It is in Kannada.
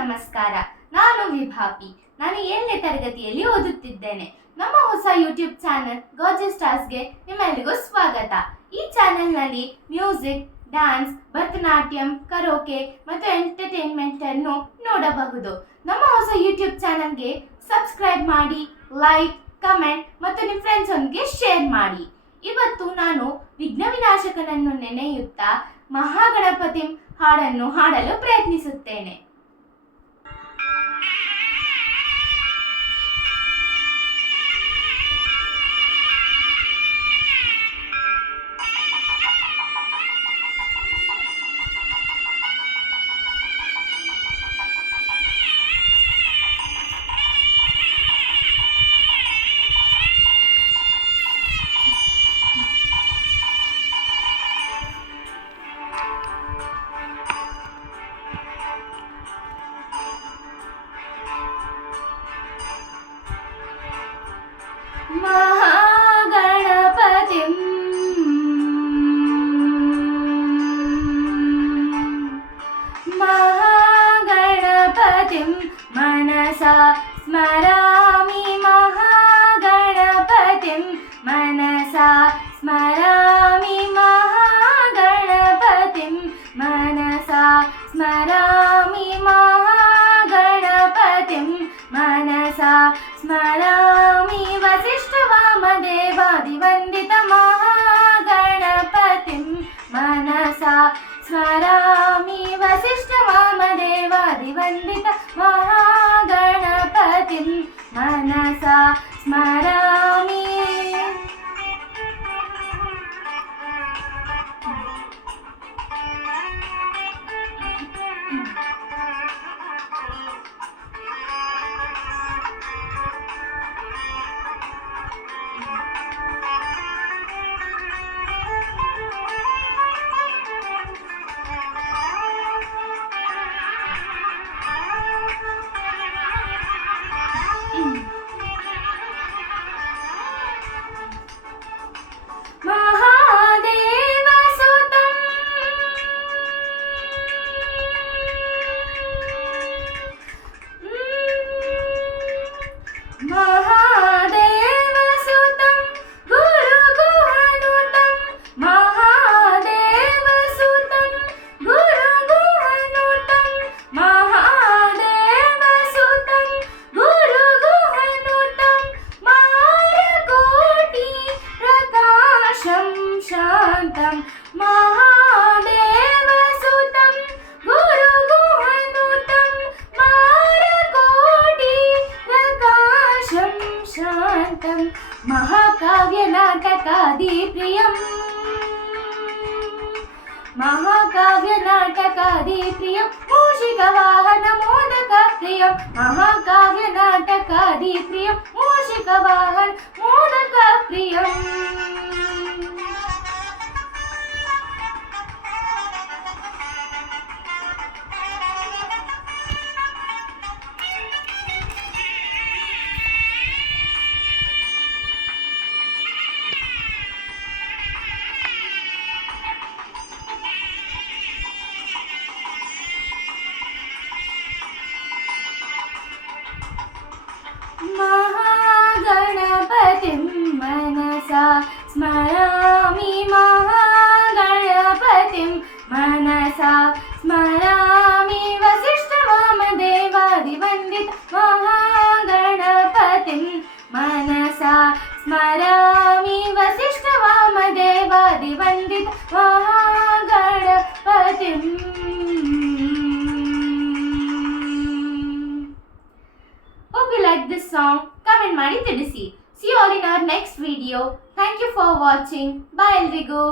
ನಮಸ್ಕಾರ. ನಾನು ವಿಭಾಪಿ. ನಾನು 7ನೇ ತರಗತಿಯಲ್ಲಿ ಓದುತ್ತಿದ್ದೇನೆ. ನಮ್ಮ ಹೊಸ ಯೂಟ್ಯೂಬ್ ಚಾನೆಲ್ ಗಾರ್ಜಿಯಸ್ ಸ್ಟಾರ್ಸ್ಗೆ ನಿಮ್ಮೆಲ್ಲರಿಗೂ ಸ್ವಾಗತ. ಈ ಚಾನೆಲ್ನಲ್ಲಿ ಮ್ಯೂಸಿಕ್, ಡ್ಯಾನ್ಸ್, ಭರತನಾಟ್ಯಂ, ಕರೋಕೆ ಮತ್ತು ಎಂಟರ್ಟೈನ್ಮೆಂಟ್ ಅನ್ನು ನೋಡಬಹುದು. ನಮ್ಮ ಹೊಸ ಯೂಟ್ಯೂಬ್ ಚಾನೆಲ್ಗೆ ಸಬ್ಸ್ಕ್ರೈಬ್ ಮಾಡಿ, ಲೈಕ್, ಕಮೆಂಟ್ ಮತ್ತು ನಿಮ್ಮ ಫ್ರೆಂಡ್ಸ್ ಒಂದಿಗೆ ಶೇರ್ ಮಾಡಿ. ಇವತ್ತು ನಾನು ವಿಘ್ನ ವಿನಾಶಕನನ್ನು ನೆನೆಯುತ್ತಾ ಮಹಾಗಣಪತಿ ಹಾಡನ್ನು ಹಾಡಲು ಪ್ರಯತ್ನಿಸುತ್ತೇನೆ. महागणपतिं मनसा स्मरामि, महागणपतिं मनसा स्मरामि, महागणपतिं मनसा स्मरामि, महागणपतिं मनसा स्मरामि, वसिष्ठवामदेवादिवन्दित महागणपतिं मनसा स्मरामि, वसिष्ठवामदेवादिवन्दित महागणपतिं मनसा स्मरामि. महादेवसुतं गुरुगुहनुतं मारकोटि प्रकाशं शान्तं महाकाव्यनाटकादिप्रियम्, महाकाव्यनाटकादिप्रियं मूषिकवाहनमोदकप्रियं, महाकाव्यनाटकादिप्रियं मूषिकवाहनमोदकप्रियम्. महागणपतिं मनसा स्मरामि, महागणपतिं मनसा स्मरामि, वसिष्ठवामदेवादिवन्दित महागणपतिं मनसा स्मरामि, वसिष्ठवामदेवादिवन्दित महागणपतिं. Hope you like this song. Comment ಮಾಡಿ ತಿಳಿಸಿ. See you all in our next video. Thank you for watching. Bye ಎಲ್ರಿಗೂ.